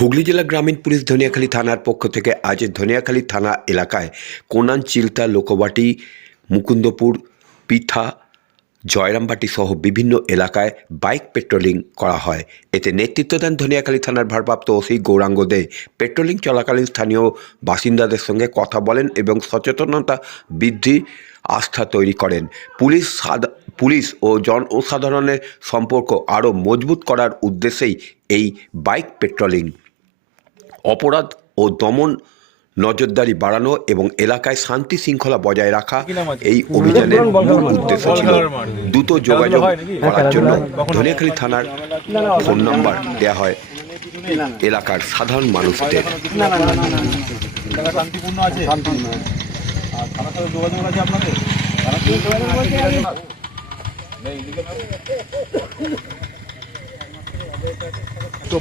হুগলি জেলা গ্রামীণ পুলিশ ধনিয়াখালী থানার পক্ষ থেকে আজ ধনিয়াখালী থানা এলাকায় কোনান চিলতা লোকবাটি, মুকুন্দপুর, পিথা, জয়রামবাটি সহ বিভিন্ন এলাকায় বাইক পেট্রোলিং করা হয়। এতে নেতৃত্ব দেন ধনিয়াখালী থানার ভারপ্রাপ্ত ওসি গৌরাঙ্গ দে। পেট্রোলিং চলাকালীন স্থানীয় বাসিন্দাদের সঙ্গে কথা বলেন এবং সচেতনতা বৃদ্ধি আস্থা তৈরি করেন। পুলিশ পুলিশ ও জনসাধারণের সম্পর্ক আরও মজবুত করার উদ্দেশ্যেই এই বাইক পেট্রোলিং অপরাধ ও দমন নজরদারি বাড়ানো এবং এলাকায় শান্তি শৃঙ্খলা বজায় রাখা এই অভিযানের মূল উদ্দেশ্য ছিল দ্রুত যোগাযোগ করার জন্য ধনিয়াখালী থানার ফোন নম্বর দেওয়া হয় এলাকার সাধারণ মানুষদের।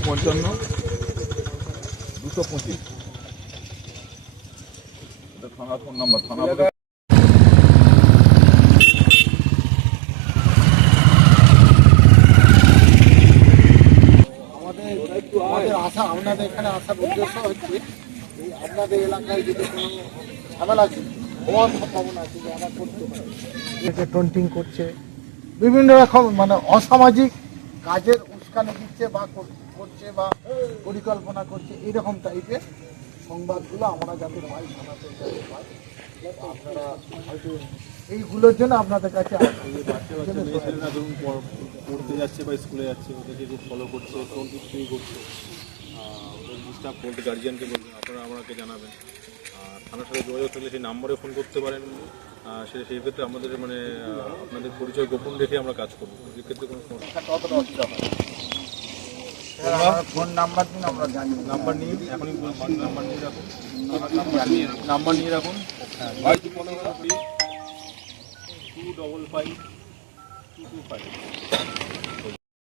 পঞ্চান্ন। দুশো পঁচিশ এটা ফোন নাম্বার থানা আমাদের আমাদের আশা আপনাদের এখানে আসার উদ্দেশ্য হচ্ছে এই আপনাদের এলাকায় যদি কোনো ঝামেলা আছে হওয়ার সম্ভাবনা আছে যে আমরা করতে পারি। টন্টিং করছে। বিভিন্ন রকম মানে অসামাজিক কাজের উস্কানি দিচ্ছে বা কর- করছে বা পরিকল্পনা করছে এইরকম টাইপের সংবাদগুলো আমরা যাতে পাই শোনাতে যাতে পাই আপনারা হয়তো এইগুলোর জন্য আপনাদের কাছে পড়তে যাচ্ছে বা স্কুলে যাচ্ছে ওদেরকে খুব ফলো করছে টোন টিপটিং করছে ওদের ডিস্টার্ব করতে গার্জিয়ানকে বলবেন আপনারা আমাকে জানাবেন। আর থানার সাথে যোগাযোগ থাকলে সেই নাম্বারে ফোন করতে পারেন আহ, সে সেই ক্ষেত্রে আমাদের মানে আপনাদের পরিচয় গোপন রেখে আমরা কাজ করব সেক্ষেত্রে কোনো সমস্যা অতটা অসুবিধা হয় ফোন নাম্বার দিন আমরা জানি নাম্বার নিয়ে এখনই বলছি। নাম্বার নিয়ে রাখুন। নাম্বার নিয়ে রাখুন। Two double five two two five